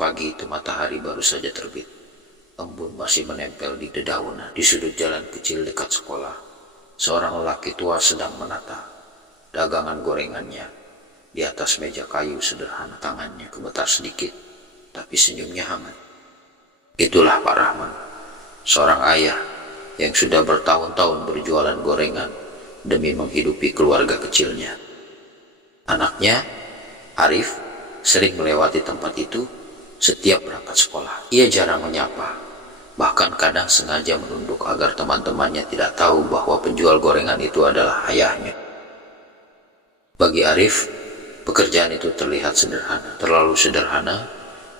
Pagi itu matahari baru saja terbit. Embun masih menempel di dedaunan. Di sudut jalan kecil dekat sekolah, seorang lelaki tua sedang menata dagangan gorengannya. Di atas meja kayu sederhana, tangannya gemetar sedikit, tapi senyumnya hangat. Itulah Pak Rahman, seorang ayah yang sudah bertahun-tahun berjualan gorengan demi menghidupi keluarga kecilnya. Anaknya, Arif, sering melewati tempat itu setiap berangkat sekolah. Ia jarang menyapa, bahkan kadang sengaja menunduk agar teman-temannya tidak tahu bahwa penjual gorengan itu adalah ayahnya. Bagi Arif, pekerjaan itu terlihat sederhana, terlalu sederhana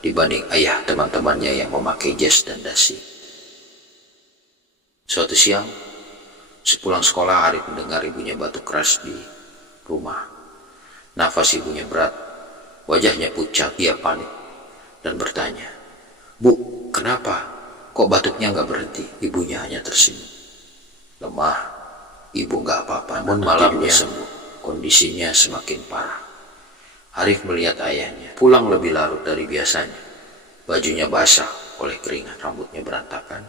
dibanding ayah teman-temannya yang memakai jas dan dasi. Suatu siang, sepulang sekolah, Arif mendengar ibunya batuk keras di rumah. Nafas ibunya berat, wajahnya pucat. Ia panik dan bertanya, "Bu, kenapa? Kok batuknya nggak berhenti?" Ibunya hanya tersenyum. "Lemah, ibu nggak apa-apa." Namun malamnya sembuh, kondisinya semakin parah. Arif melihat ayahnya pulang lebih larut dari biasanya. Bajunya basah oleh keringat, rambutnya berantakan,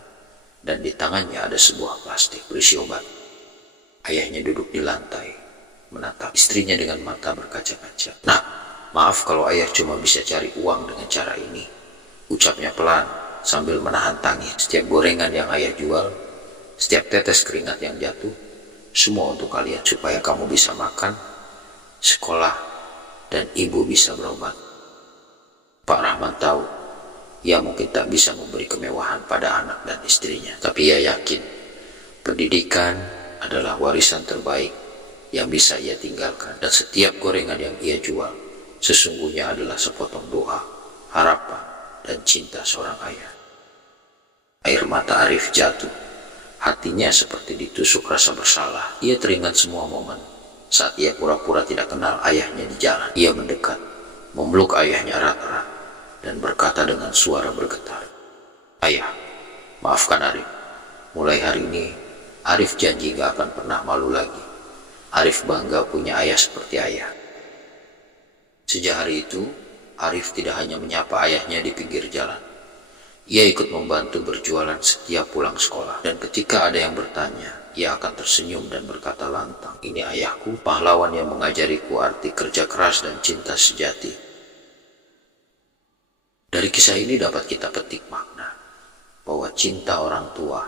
dan di tangannya ada sebuah plastik berisi obat. Ayahnya duduk di lantai, menatap istrinya dengan mata berkaca-kaca. "Nak, maaf kalau ayah cuma bisa cari uang dengan cara ini," ucapnya pelan sambil menahan tangis. "Setiap gorengan yang ayah jual, setiap tetes keringat yang jatuh, semua untuk kalian, supaya kamu bisa makan, sekolah, dan ibu bisa berobat." Pak Rahman tahu ia mungkin tak bisa memberi kemewahan pada anak dan istrinya, tapi ia yakin pendidikan adalah warisan terbaik yang bisa ia tinggalkan, dan setiap gorengan yang ia jual sesungguhnya adalah sepotong doa, harapan, dan cinta seorang ayah. Air mata Arif jatuh. Hatinya seperti ditusuk rasa bersalah. Ia teringat semua momen saat ia pura-pura tidak kenal ayahnya di jalan. Ia mendekat, memeluk ayahnya erat-erat, dan berkata dengan suara bergetar, "Ayah, maafkan Arif. Mulai hari ini, Arif janji gak akan pernah malu lagi. Arif bangga punya ayah seperti ayah." Sejak hari itu, Arif tidak hanya menyapa ayahnya di pinggir jalan. Ia ikut membantu berjualan setiap pulang sekolah. Dan ketika ada yang bertanya, ia akan tersenyum dan berkata lantang, "Ini ayahku, pahlawan yang mengajariku arti kerja keras dan cinta sejati." Dari kisah ini dapat kita petik makna bahwa cinta orang tua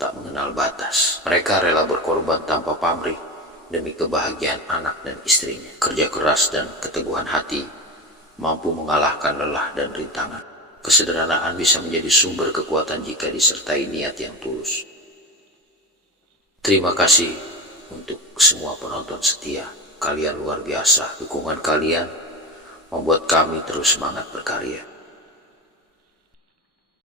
tak mengenal batas. Mereka rela berkorban tanpa pamrih demi kebahagiaan anak dan istrinya. Kerja keras dan keteguhan hati mampu mengalahkan lelah dan rintangan. Kesederhanaan bisa menjadi sumber kekuatan jika disertai niat yang tulus. Terima kasih untuk semua penonton setia. Kalian luar biasa. Dukungan kalian membuat kami terus semangat berkarya.